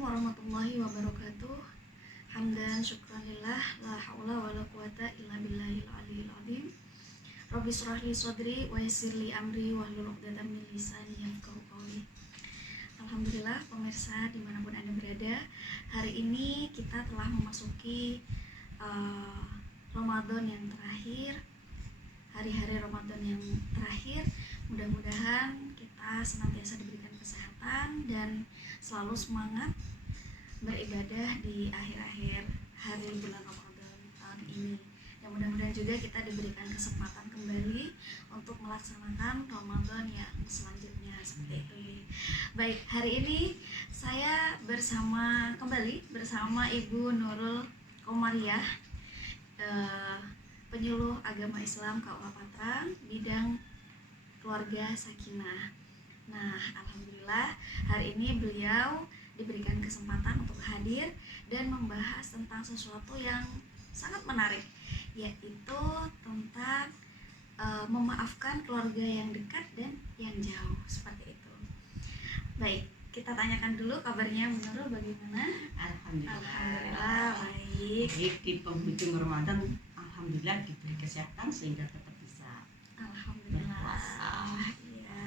Assalamualaikum warahmatullahi wabarakatuh. Hamdan syukranillah, la haula wala quwata illa billahil aliyil azim. Rabbi shrah li sadri wa yassir li amri wahlul 'uqdatam min lisani yafqahu qawli. Alhamdulillah pemirsa dimanapun Anda berada, hari ini kita telah memasuki Ramadan yang terakhir, hari-hari Ramadan yang terakhir. Mudah-mudahan kita senantiasa diberikan kesehatan dan selalu semangat beribadah di akhir-akhir hari bulan Ramadan tahun ini. Dan mudah-mudahan juga kita diberikan kesempatan kembali untuk melaksanakan Ramadan yang selanjutnya seperti itu. Baik, hari ini saya kembali bersama Ibu Nurul Komariah, penyuluh agama Islam KUA Patrang, bidang keluarga Sakinah. Nah, alhamdulillah hari ini beliau diberikan kesempatan untuk hadir dan membahas tentang sesuatu yang sangat menarik, yaitu tentang memaafkan keluarga yang dekat dan yang jauh, seperti itu. Baik, kita tanyakan dulu kabarnya Bu Nurul bagaimana? Alhamdulillah baik. Di penghujung Ramadan, alhamdulillah diberi kesehatan sehingga tetap bisa berpuasa. Ya.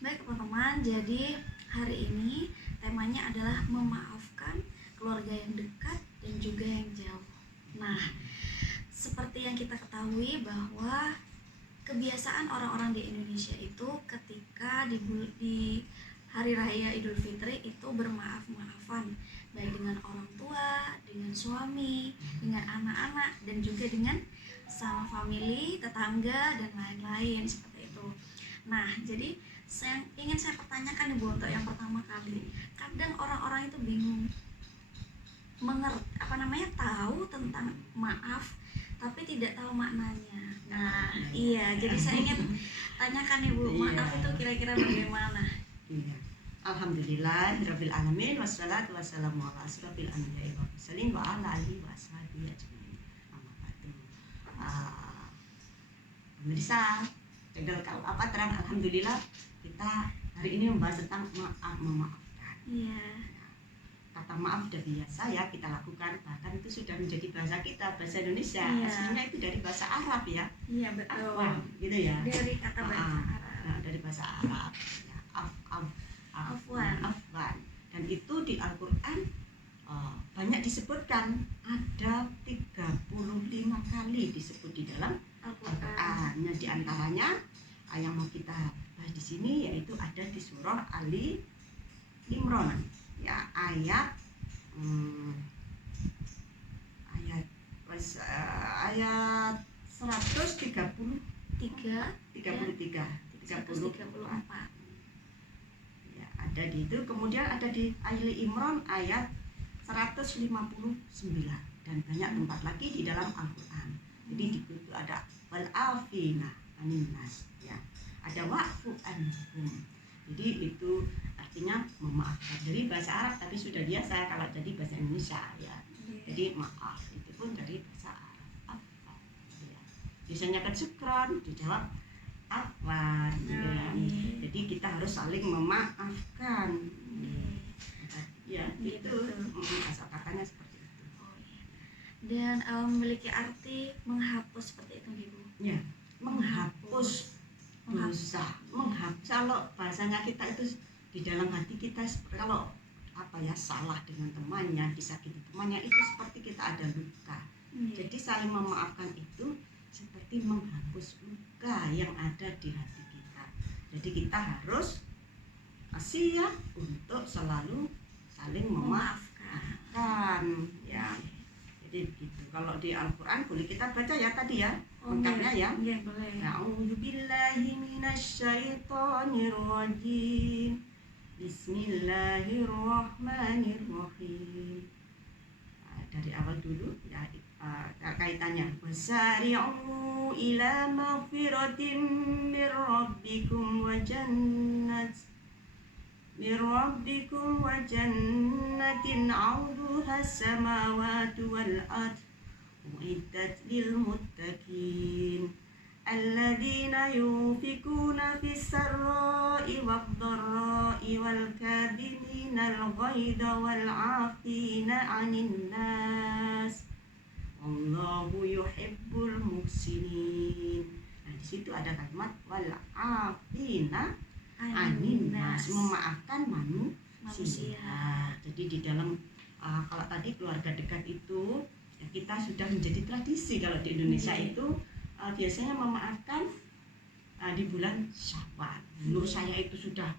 Baik teman-teman, jadi hari ini temanya adalah memaafkan keluarga yang dekat dan juga yang jauh. Nah, seperti yang kita ketahui bahwa kebiasaan orang-orang di Indonesia itu ketika di Hari Raya Idul Fitri itu bermaaf-maafan, baik dengan orang tua, dengan suami, dengan anak-anak, dan juga dengan sama family, tetangga, dan lain-lain seperti itu. Nah, jadi ingin saya pertanyakan Ibu untuk yang pertama kali, kadang orang-orang itu bingung tahu tentang maaf tapi tidak tahu maknanya. Nah, iya, jadi saya ingin tanyakan Ibu, maaf itu kira-kira bagaimana? Iya. Alhamdulillah rabbil alamin wassalatu wassalamu ala asrofil anbiya'i wal mursalin wa ala alihi washabihi ajmain. Amma ba'du. Pemirsa channel KUA Patrang, alhamdulillah kita hari ini membahas tentang memaafkan. Iya. Kata maaf sudah biasa ya kita lakukan, bahkan itu sudah menjadi bahasa kita, bahasa Indonesia. Iya. Aslinya itu dari bahasa Arab ya. Iya, betul. Afwan, gitu ya. Dari kata bahasa Arab. Nah, dari bahasa Arab. Ya, afwan. Dan itu di Al-Qur'an banyak disebutkan, ada 35 kali disebut di dalam Al-Qur'an. Nah, di antaranya yang mau kita bahas di sini yaitu ada di surah Ali Imran. Ya, ayat 133 ya, ada di itu. Kemudian ada di Ali Imran ayat 159 dan banyak tempat lagi di dalam Al-Qur'an. Jadi di situ ada wal afina anin nas, ya. Ada wa'fu anhum. Jadi itu artinya memaafkan, dari bahasa Arab tapi sudah biasa kalau jadi bahasa Indonesia ya. Jadi maaf itu pun dari bahasa Arab. Ya. Biasanya kan syukran, dijawab afwan, gitu ya. Jadi kita harus saling memaafkan. Ya, itu asal katanya seperti itu. Dan memiliki arti menghapus seperti itu, Ibu. Ya, menghapus dosa, menghapus. Kalau bahasanya kita itu di dalam hati kita, kalau salah dengan temannya, disakiti temannya, itu seperti kita ada luka. Jadi saling memaafkan itu seperti menghapus luka yang ada di hati kita. Jadi kita harus siap untuk selalu saling memaafkan, ya. Jadi begitu. Kalau di Al-Qur'an boleh kita baca ya tadi ya. Lengkapnya ya. Iya, boleh. A'udzubillahi minasyaitonirrajim. Bismillahirrahmanirrahim. Dari awal dulu ya, kaitannya. Wasari'u ila maghfiratin mir rabbikum wa jannatin 'arduha as-samawati wal ardh uiddat lil muttaqin alladzina yunfikuna fis sarra'i wad-dharra'i wal kadhiminal ghaidha wal 'afina 'anil nas wallahu yuhibbul muhsinin. Nah, di situ ada kalimat wal 'afina 'anil nas, memaafkan manusia. Jadi di dalam kalau tadi keluarga dekat itu ya, kita sudah menjadi tradisi kalau di Indonesia itu biasanya memaafkan di bulan Syawal. Menurut saya itu sudah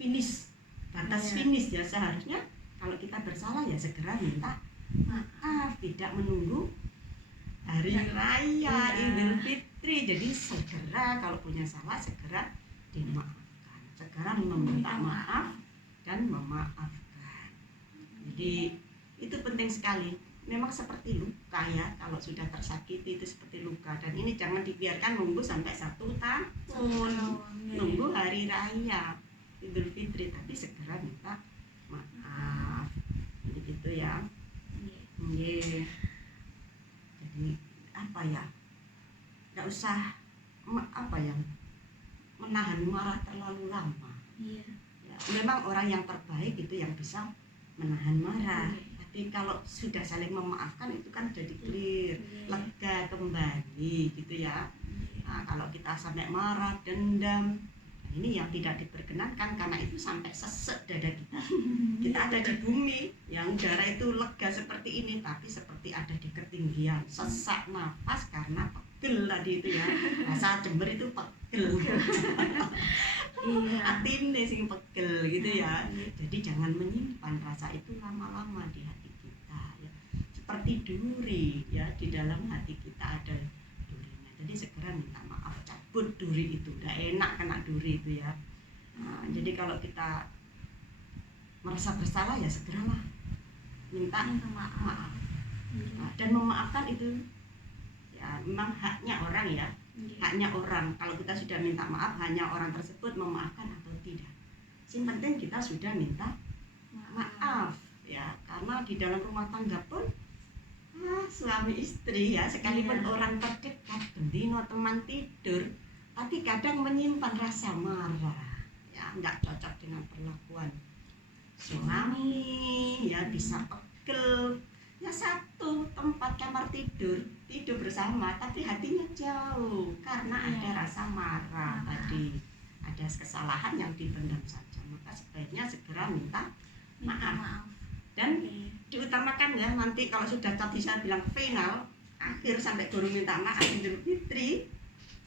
finish, batas finish ya. Seharusnya kalau kita bersalah ya segera minta maaf, tidak menunggu hari raya Idul Fitri. Jadi segera kalau punya salah segera dimaafkan, segera meminta maaf dan memaafkan. Jadi itu penting sekali. Memang seperti luka ya, kalau sudah tersakiti itu seperti luka, dan ini jangan dibiarkan nunggu sampai 1 tahun, nunggu hari raya Idul Fitri, tapi segera minta maaf. Begitu ya. Jadi nggak usah menahan marah terlalu lama. Ya, memang orang yang terbaik itu yang bisa menahan marah. Tapi kalau sudah saling memaafkan itu kan jadi clear, lega kembali gitu ya. Nah, kalau kita sampai marah, dendam, ini yang tidak diperkenankan, karena itu sampai sesek dada kita. Kita ada di bumi, yang udara itu lega seperti ini, tapi seperti ada di ketinggian, sesak nafas karena pegel tadi itu ya. Bahasa Jember itu pegel. Atine sing pegel gitu ya. Jadi jangan menyimpan rasa itu lama-lama di hati kita ya. Seperti duri ya, di dalam hati kita ada durinya. Jadi segera minta maaf, cabut duri itu. Udah enak kena duri itu ya. Nah, jadi kalau kita merasa bersalah ya segeralah minta maaf. Nah, dan memaafkan itu ya memang haknya orang ya. Haknya orang. Kalau kita sudah minta maaf, hanya orang tersebut memaafkan atau tidak. Yang penting kita sudah minta maaf ya, karena di dalam rumah tangga pun suami istri ya, sekalipun orang terdekat, bendino teman tidur, tapi kadang menyimpan rasa marah ya, nggak cocok dengan perlakuan suami ya, bisa pegel ya, satu tempat kamar tidur bersama tapi hatinya jauh karena ada rasa marah tadi, ada kesalahan yang dipendam saja. Maka sebaiknya segera minta maaf. Dan diutamakan ya, nanti kalau sudah tadi saya bilang final akhir sampai guru minta maaf Idul Fitri,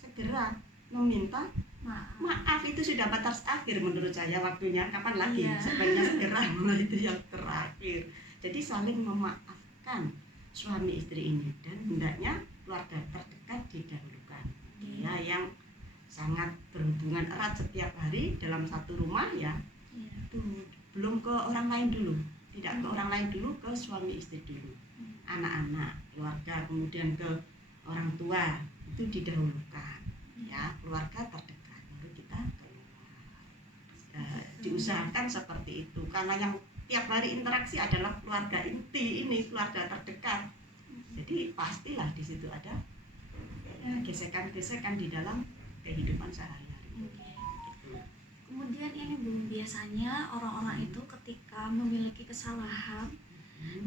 segera meminta maaf. Itu sudah batas akhir menurut saya waktunya. Kapan lagi? Sebaiknya segera, itu yang terakhir. Jadi saling memaafkan suami istri ini, dan hendaknya keluarga terdekat didahulukan ya, yang sangat berhubungan erat setiap hari dalam satu rumah ya. Itu belum ke orang lain dulu, tidak ke orang lain dulu, ke suami istri dulu, anak-anak, keluarga, kemudian ke orang tua, itu didahulukan ya, keluarga terdekat baru kita keluar. Diusahakan seperti itu, karena yang tiap hari interaksi adalah keluarga inti ini, keluarga terdekat. Jadi pastilah di situ ada gesekan-gesekan di dalam kehidupan sehari-hari. Kemudian ini Bu, biasanya orang-orang itu ketika memiliki kesalahan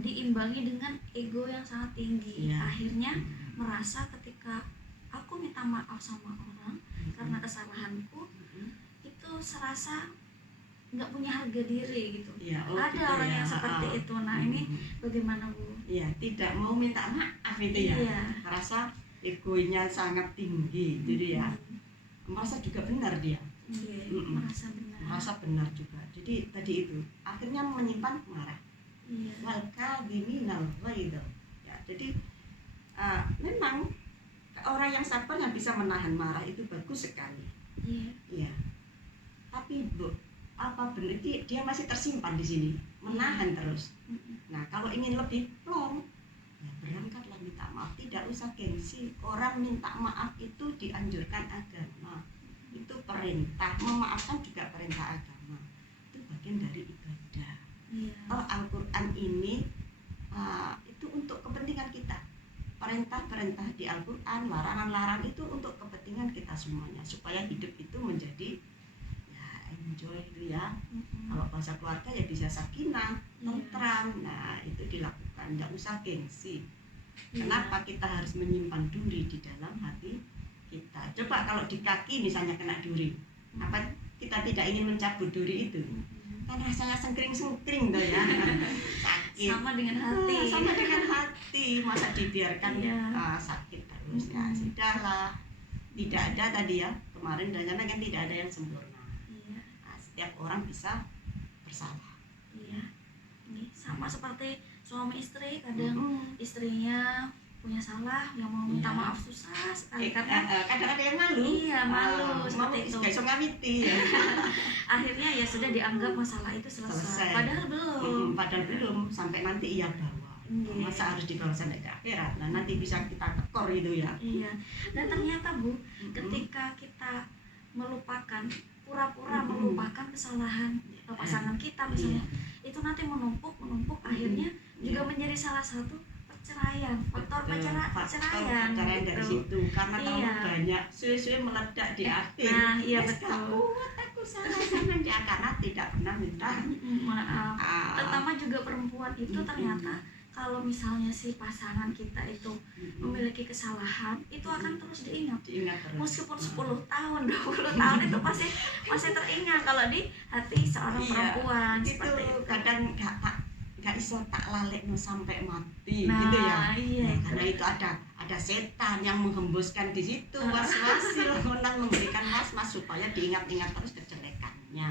diimbangi dengan ego yang sangat tinggi. Akhirnya merasa ketika aku minta maaf sama orang karena kesalahanku, itu serasa nggak punya harga diri gitu. Ada gitu orang yang seperti itu. Nah ini bagaimana Bu? Ya, tidak mau minta maaf itu ya. Merasa egonya sangat tinggi, jadi ya merasa juga benar dia. Merasa benar juga. Jadi tadi itu akhirnya menyimpan marah. Wal kadhiminal ghaidha. Ya, jadi memang orang yang sabar yang bisa menahan marah itu bagus sekali. Iya. Tapi Bu, apa benar dia masih tersimpan di sini, menahan terus. Nah, kalau ingin lebih plong, ya berangkatlah minta maaf, tidak usah gengsi. Orang minta maaf itu dianjurkan agama, itu perintah. Memaafkan juga perintah agama, itu bagian dari ibadah. Al-Quran ini itu untuk kepentingan kita, perintah perintah di Al-Quran, larangan-larangan itu untuk kepentingan kita semuanya, supaya hidup itu menjadi ya enjoy itu ya. Kalau bahasa keluarga ya bisa sakinah, tentram. Nah itu dilakukan, nggak usah gengsi. Kenapa kita harus menyimpan duri di dalam hati kita? Coba kalau di kaki misalnya kena duri, apa kita tidak ingin mencabut duri itu? Kan rasanya sengkring-sengkring tuh ya, sakit. Sama dengan hati. Sama dengan hati, masa dibiarkan sakit terus ya. Sudahlah, tidak ada tadi ya, kemarin dan kan tidak ada yang sempurna. Nah, setiap orang bisa bersalah. Iya, ini sama seperti suami istri, kadang istrinya punya salah, yang mau minta maaf susah sekali karena kadang ada yang malu. Iya, malu seperti itu. Kayak ngawiti ya. Akhirnya ya sudah dianggap masalah itu selesai. Padahal belum. Padahal belum, sampai nanti ia bawa. Masa harus dibawa sampai ke akhirat? Nah nanti bisa kita tekor itu ya. Iya. Dan ternyata Bu, ketika kita melupakan, pura-pura melupakan kesalahan pasangan kita misalnya, itu nanti menumpuk akhirnya juga menjadi salah satu perceraian, faktor perceraian dari gitu. situ, karena terlalu banyak suwe-suwe meledak di akhir. Nah iya betul. Aku salah ya, karena tidak pernah minta maaf. Terutama juga perempuan itu ternyata kalau misalnya si pasangan kita itu memiliki kesalahan, itu akan terus diingat terus. Meskipun 10 tahun, 20 tahun itu masih teringat kalau di hati seorang perempuan. Itu seperti itu. Kadang gak iso tak lalekno sampai mati nah, gitu ya. Iya, karena itu ada setan yang menghembuskan di situ was-wasil memberikan was-was supaya diingat-ingat terus kejelekannya.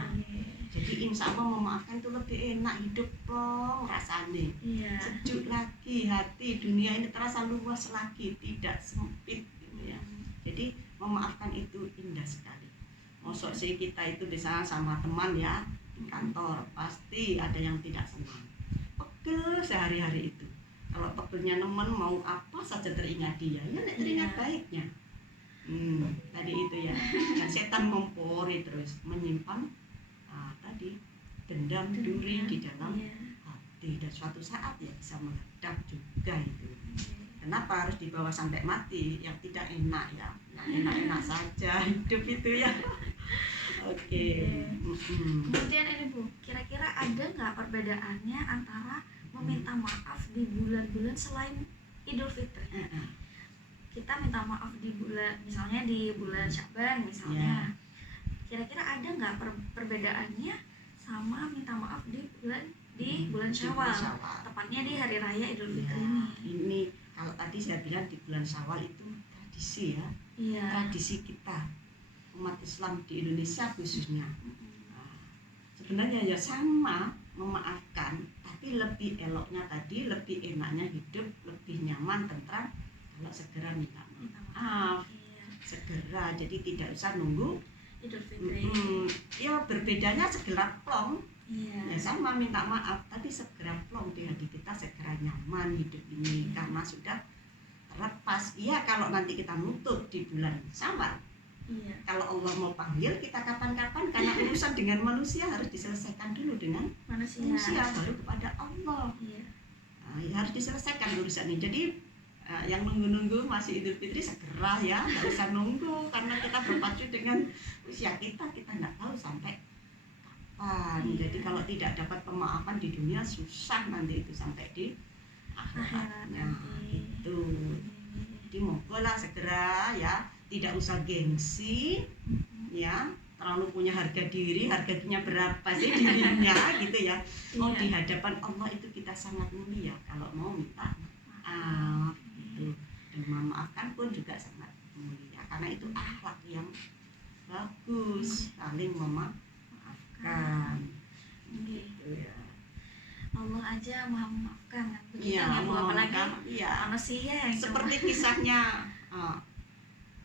Jadi insya Allah memaafkan itu lebih enak hidup pong rasanya. Sejuk lagi hati, dunia ini terasa luas lagi, tidak sempit gitu ya. Jadi memaafkan itu indah sekali. Mosok sih kita itu misalnya sama teman ya di kantor, pasti ada yang tidak senang, pegel sehari-hari itu. Kalau pegelnya nemen mau apa saja teringat dia, ya nek teringat baiknya. Tadi itu ya, dan setan mempori terus menyimpan tadi dendam duri di dalam hati, dan suatu saat ya bisa meledak juga itu. Kenapa harus dibawa sampai mati? Yang tidak enak ya, enak-enak saja hidup itu ya. Oke. Kemudian ini Bu, kira-kira ada nggak perbedaannya antara meminta maaf di bulan-bulan selain Idul Fitri? Kita minta maaf di bulan, misalnya di bulan Syaban misalnya. Kira-kira ada nggak perbedaannya sama minta maaf di bulan Syawal, tepatnya di hari raya Idul Fitri ini? Ini kalau tadi saya bilang di bulan Syawal itu tradisi ya. Tradisi kita umat Islam di Indonesia khususnya. Sebenarnya ya sama, memaafkan, tapi lebih eloknya tadi, lebih enaknya hidup, lebih nyaman, tentram kalau segera minta maaf. Segera, jadi tidak usah nunggu Idul Fitri. Ya berbedanya segera plong. Ya sama minta maaf, tapi segera plong di hati kita, segera nyaman hidup ini karena sudah terlepas. Iya kalau nanti kita nutup di bulan Syawal. Kalau Allah mau panggil kita kapan-kapan, karena urusan dengan manusia harus diselesaikan dulu dengan manusia baru kepada Allah. Harus diselesaikan urusan ini. Jadi yang nunggu-nunggu masih Idul Fitri segera ya, nggak usah nunggu, karena kita berpacu dengan usia kita nggak tahu sampai kapan. Jadi kalau tidak dapat pemaafan di dunia, susah nanti itu sampai di akhiratnya itu. Jadi moga segera ya, tidak usah gengsi ya, terlalu punya harga diri, harganya berapa sih dirinya gitu ya. Mau di hadapan Allah itu kita sangat mulia kalau mau minta maaf gitu. Dan memaafkan pun juga sangat mulia, karena itu akhlak yang bagus, saling memaafkan gitu ya. Allah aja maha memaafkan kan, begitu ya Bu, apalagi manusia yang seperti kisahnya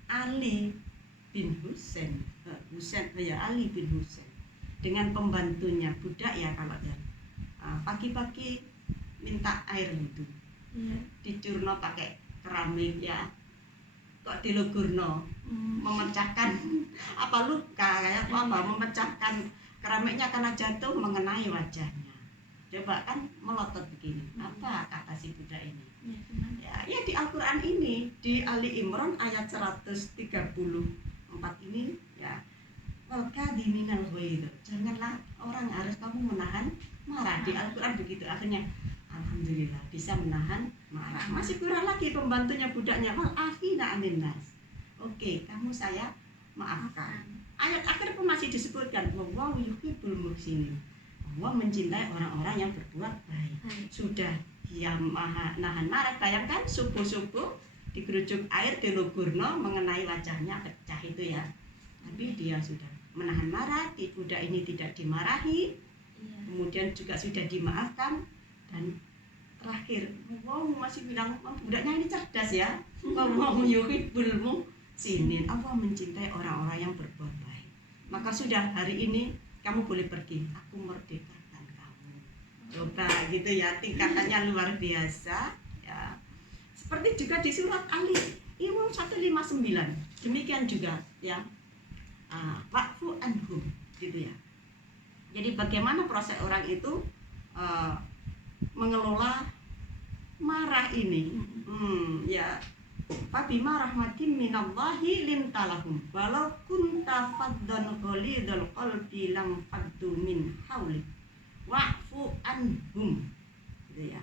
Ali bin Husain Ali bin Husain dengan pembantunya, budak ya kalau ya, pagi-pagi minta air itu dicurno pakai keramik ya, kok dilugurno, memecahkan luka kayak apa, memecahkan keramiknya karena jatuh mengenai wajahnya. Coba kan melotot begini. Apa kata si Buddha ini? Ya, gimana? Ya di Al-Quran ini, di Ali Imran ayat 134 ini ya, walkadhiminal ghaidh, janganlah orang harus kamu menahan marah. Di Al-Quran begitu. Akhirnya alhamdulillah bisa menahan marah. Masih kurang lagi pembantunya budaknya, wal afina anin nas. Oke, kamu saya maafkan. Ayat akhir pun masih disebutkan wallahu yuhibbul muhsinin. Allah mencintai orang-orang yang berbuat baik. Sudah dia nahan marah. Bayangkan subuh-subuh digerujuk air dilugurno mengenai wajahnya pecah itu ya. Tapi dia sudah menahan marah. Budak ini tidak dimarahi. Kemudian juga sudah dimaafkan. Dan terakhir, wow, masih bilang budaknya ini cerdas ya. Wallahu yuhibbul muhsinin. Allah mencintai orang-orang yang berbuat baik. Maka sudah hari ini kamu boleh pergi, aku merdekakan kamu. Coba gitu ya, tingkatannya luar biasa ya. Seperti juga di surat Ali Imran 159, demikian juga ya, wa'fu anhum gitu ya. Jadi bagaimana proses orang itu mengelola marah ini, ya. Fabima rahmatin minallahi lintalahum walau kunta faddan ghalidul qalbi lam faddu min haulik wa'fu anhum gitu ya,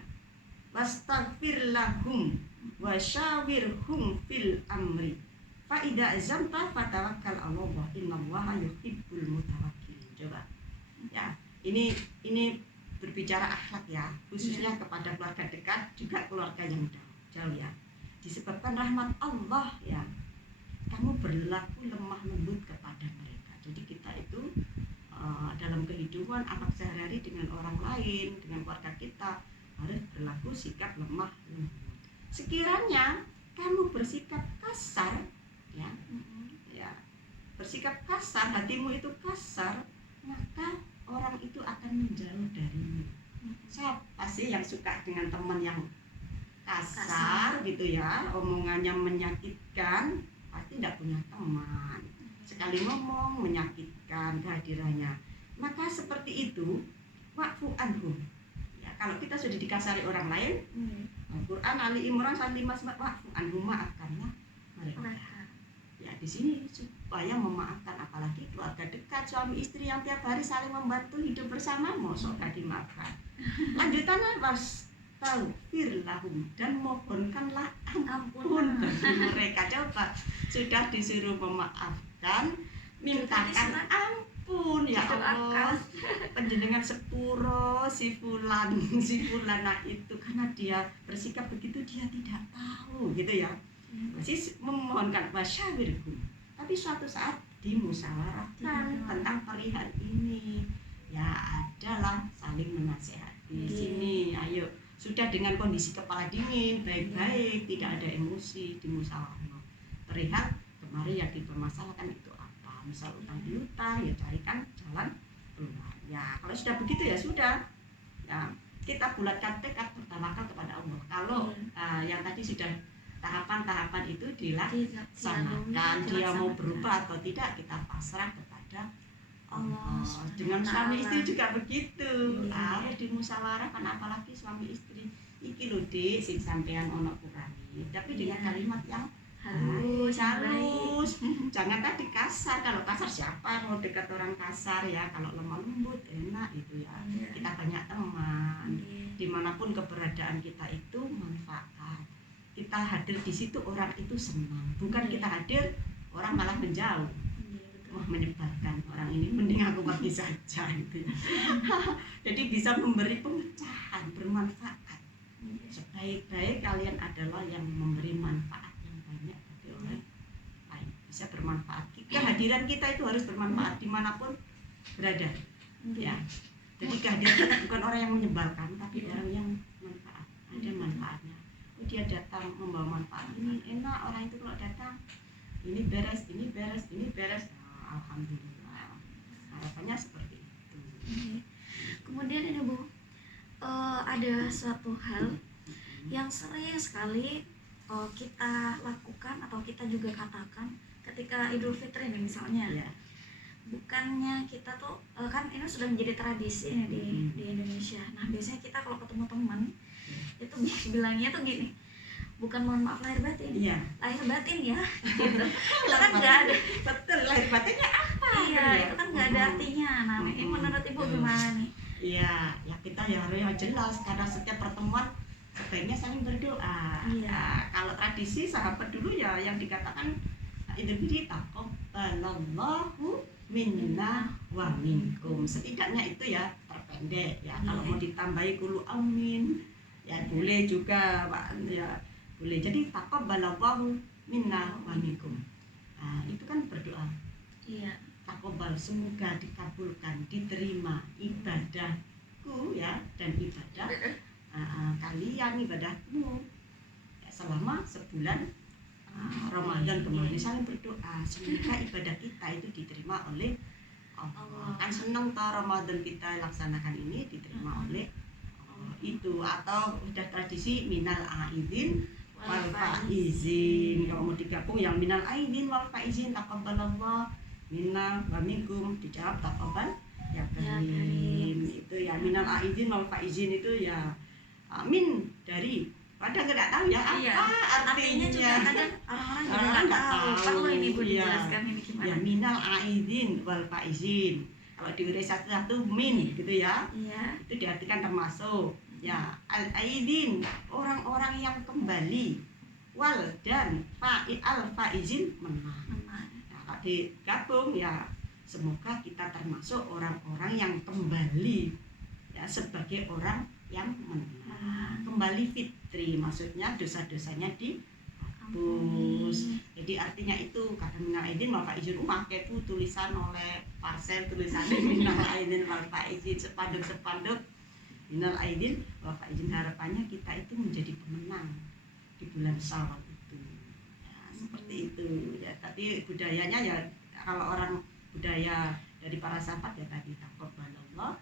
wastaghfir lahum wasyawirhum fil amri fa idza azamta fatawakkal 'alallah innallaha yuhibbul mutawakkilin. Coba ya, ini berbicara akhlak ya, khususnya kepada keluarga dekat, juga keluarga yang jauh ya. Disebabkan rahmat Allah ya, kamu berlaku lemah lembut kepada mereka. Jadi kita itu dalam kehidupan akhlak sehari-hari dengan orang lain, dengan keluarga kita, harus berlaku sikap lemah lembut. Sekiranya kamu bersikap kasar ya, bersikap kasar, hatimu itu kasar, maka orang itu akan menjauh darimu. Siapa sih yang suka dengan teman yang kasar gitu ya, omongannya menyakitkan, pasti tidak punya teman. Sekali ngomong menyakitkan kehadirannya. Maka seperti itu, wa'fu anhum. Ya, kalau kita sudah dikasari orang lain, Al-Quran Ali Imran 159, wa'fu anhum, maafkanlah mereka. Ya, di sini supaya memaafkan, apalagi keluarga dekat, suami istri yang tiap hari saling membantu hidup bersama, mosok gak dimaafkan. Lanjutannya wastaghfir lahum, dan mohonkanlah ampun bagi mereka. Coba sudah disuruh memaafkan, mintakan ampun ya Allah. Penjenengan sepuro si fulana itu, karena dia bersikap begitu, dia tidak tahu gitu ya. Masih memohonkan wasyawirhum, tapi suatu saat dimusyawarahkan tentang perihal ini ya, adalah saling menasehati. Sini ayo, sudah dengan kondisi kepala dingin, baik-baik, tidak ada emosi, dimusyawarahkan perihal kemarin yang dipermasalahkan itu apa, misal utang piutang, ya carikan jalan keluar. Ya kalau sudah begitu ya sudah ya, kita bulatkan tekad, bertawakal kepada Allah. Kalau yang tadi sudah tahapan-tahapan itu dilaksanakan, dia mau berubah atau tidak, kita pasrah kepada Allah. Dengan suami istri juga begitu, harus dimusyawarahkan, apalagi suami istri. Iki lho Dik, sing sampean ono kurani, tapi dengan kalimat yang halus. Jangan tadi kasar. Kalau kasar siapa mau dekat orang kasar ya? Kalau lemah lembut enak itu ya. Kita banyak teman. Dimanapun keberadaan kita itu manfaat. Kita hadir di situ, orang itu senang. Bukan kita hadir, orang malah menjauh. Wah, menyebalkan orang ini, mending aku pergi saja gitu ya. Jadi bisa memberi pemecahan, bermanfaat. Sebaik-baik kalian adalah yang memberi manfaat yang banyak bagi orang lain. Bisa bermanfaat. Kehadiran kita itu harus bermanfaat dimanapun berada. Ya. Jadi kehadiran kita bukan orang yang menyebalkan, tapi orang yang manfaat. Ada manfaatnya. Dia datang membawa manfaat, ini enak orang itu kalau datang, ini beres, ini beres, ini beres. Alhamdulillah, harapannya seperti itu. Kemudian ini Bu, ada suatu hal yang sering sekali kita lakukan atau kita juga katakan ketika Idul Fitri nih misalnya, bukannya kita tuh kan ini sudah menjadi tradisi nih di Indonesia. Nah biasanya kita kalau ketemu teman itu bilangnya tuh gini, bukan mohon maaf lahir batin, Iya. lahir batin ya gitu. Itu kan nggak ada, Betul, lahir batinnya apa? iya itu kan nggak ada artinya. Nah ini menurut ibu gimana nih? Iya, ya kita ya harus yang jelas karena setiap pertemuan sebaiknya saling berdoa. Iya. Nah, kalau tradisi sahabat dulu ya yang dikatakan Idul Fitri taqabbalallahu minna wa minkum. Setidaknya itu ya terpendek ya. Kalau mau ditambahi kulu amin ya boleh juga Pak ya. Boleh. Jadi taqabbalallahu minna wa minkum. Nah, itu kan berdoa. Iya. Takobal, semoga dikabulkan, diterima ibadahku ya dan ibadah kalian, ibadahmu ya, selama sebulan Ramadan kemarin saling berdoa semoga ibadah kita itu diterima oleh Allah. Kan senang toh Ramadan kita laksanakan ini diterima oleh Allah itu. Atau udah tradisi minal aidin wal faizin, kalau mau digabung yang minal aidin wal faizin takabbalallah minna wa minkum, dijawab taqabbal ya karim. Itu ya minal aidin wal faizin itu ya amin dari kadang nggak tahu ya apa artinya juga kadang orang-orang nggak tahu. Perlu ini Bu dijelaskan ini gimana? Ya minal aidin wal faizin. Kalau diurai satu-satu min gitu ya. Iya. Itu diartikan termasuk ya al aidin orang-orang yang kembali, wal dan al faizin menang. Kalau digabung ya semoga kita termasuk orang-orang yang kembali ya sebagai orang yang menang. Kembali fitri maksudnya dosa-dosanya dihapus. Jadi artinya itu kadang minal aidin wal faizin pakai tulisan oleh parcel tulisannya minal aidin wal faizin sepanduk-sepanduk minal aidin wal faizin. Harapannya kita itu menjadi pemenang di bulan Syawal itu. Seperti itu ya. Tapi budayanya ya kalau orang budaya dari para sahabat ya tadi taqabbalallah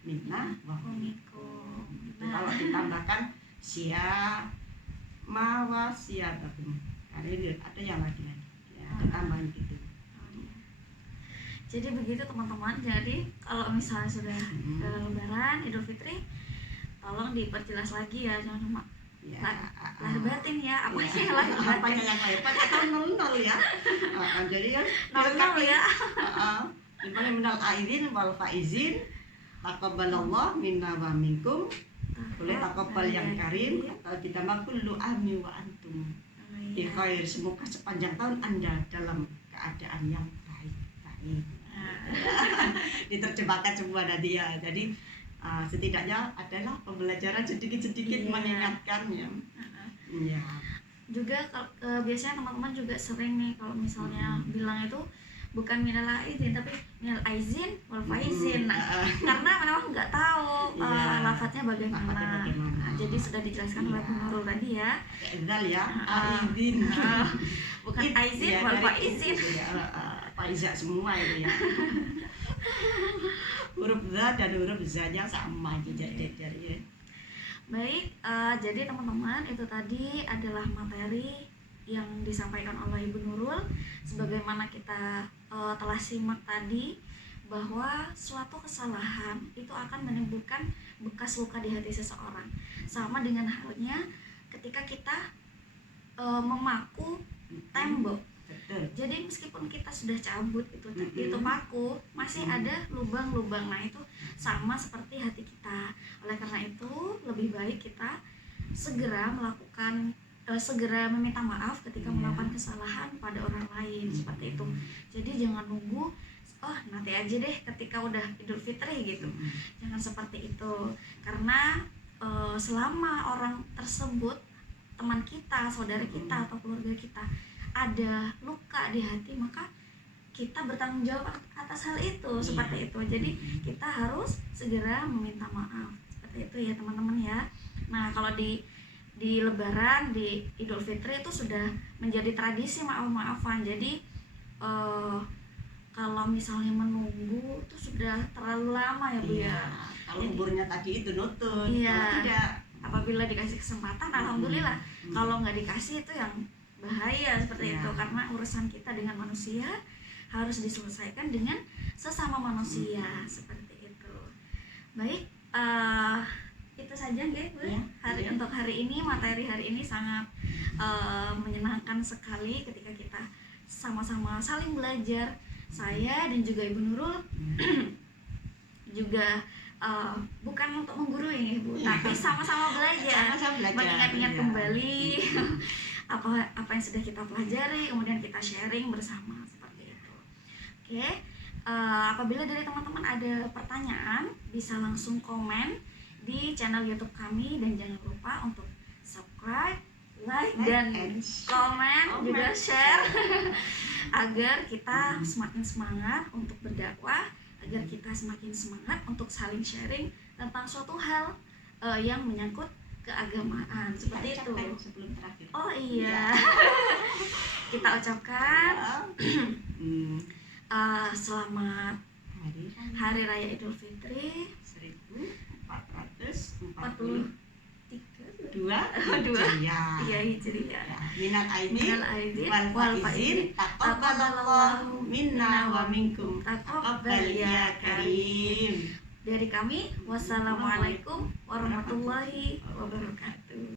minna wa minkum. Kalau ditambahkan wa siyabakum. Ada yang lagi ya, ada tambahan gitu. Jadi begitu teman-teman. Jadi kalau misalnya sudah Lebaran Idul Fitri, tolong diperjelas lagi ya, jangan cuma lahir batin ya, apa sih lahir batin? Apanya yang lahir batin atau nol ya? Jadi kan nol ya. Dimana minal aidin wal faizin taqabbalallah minna wa minkum. Boleh taqabbal yang karim atau ditambah kullu ami wa antum bi khair. Semoga sepanjang tahun Anda dalam keadaan yang baik-baik. Diterjemahkan semua nanti ya. Jadi setidaknya adalah pembelajaran sedikit-sedikit mengingatkan ya. Iya. Juga biasanya teman-teman juga sering nih kalau misalnya bilang itu bukan minal aidin tapi minal aizin wal faizin. Karena memang nggak tahu lafadznya bagaimana. Jadi sudah dijelaskan oleh Bu Nurul tadi ya. Endal ya, aidin. Bukan aizin wal faizin. Faizah semua itu ya. Huruf za dan huruf za-nya sama jadi. Baik, jadi teman-teman itu tadi adalah materi yang disampaikan oleh Ibu Nurul. Sebagaimana kita telah simak tadi, bahwa suatu kesalahan itu akan menimbulkan bekas luka di hati seseorang. Sama dengan halnya ketika kita memaku tembok. Jadi meskipun kita sudah cabut itu paku, masih ada lubang-lubang. Nah itu sama seperti hati kita. Oleh karena itu lebih baik kita segera meminta maaf ketika melakukan kesalahan pada orang lain, seperti itu. Jadi jangan nunggu nanti aja deh ketika udah Idul Fitri gitu. Jangan seperti itu. Karena selama orang tersebut, teman kita, saudara kita atau keluarga kita ada luka di hati, maka kita bertanggung jawab atas hal itu, seperti itu. Jadi kita harus segera meminta maaf, seperti itu ya teman-teman ya. Nah kalau di Lebaran, di Idul Fitri itu sudah menjadi tradisi maaf-maafan. Jadi kalau misalnya menunggu itu sudah terlalu lama ya Bu ya. Kalau umurnya tadi itu nutut, iya, kalau tidak, apabila dikasih kesempatan alhamdulillah. Kalau nggak dikasih itu yang bahaya seperti itu, karena urusan kita dengan manusia harus diselesaikan dengan sesama manusia, seperti itu. Baik, itu saja nggih Bu. Ya, Untuk hari ini, materi hari ini sangat menyenangkan sekali ketika kita sama-sama saling belajar. Saya dan juga Ibu Nurul juga bukan untuk menggurui nih Bu, tapi sama-sama belajar, mengingat-ingat kembali apa yang sudah kita pelajari, kemudian kita sharing bersama, seperti itu. Oke, apabila dari teman-teman ada pertanyaan, bisa langsung komen di channel YouTube kami, dan jangan lupa untuk subscribe, like dan komen, juga share agar kita semakin semangat untuk berdakwah, agar kita semakin semangat untuk saling sharing tentang suatu hal yang menyangkut keagamaan, seperti itu. Sebelum terakhir. Oh iya. Kita ucapkan selamat Hari Raya Idul Fitri 1442 Hijriah. Minal aidin wal faizin, taqabbalallahu minna wa minkum, taqabbal ya karim. Dari kami, wassalamualaikum warahmatullahi wabarakatuh.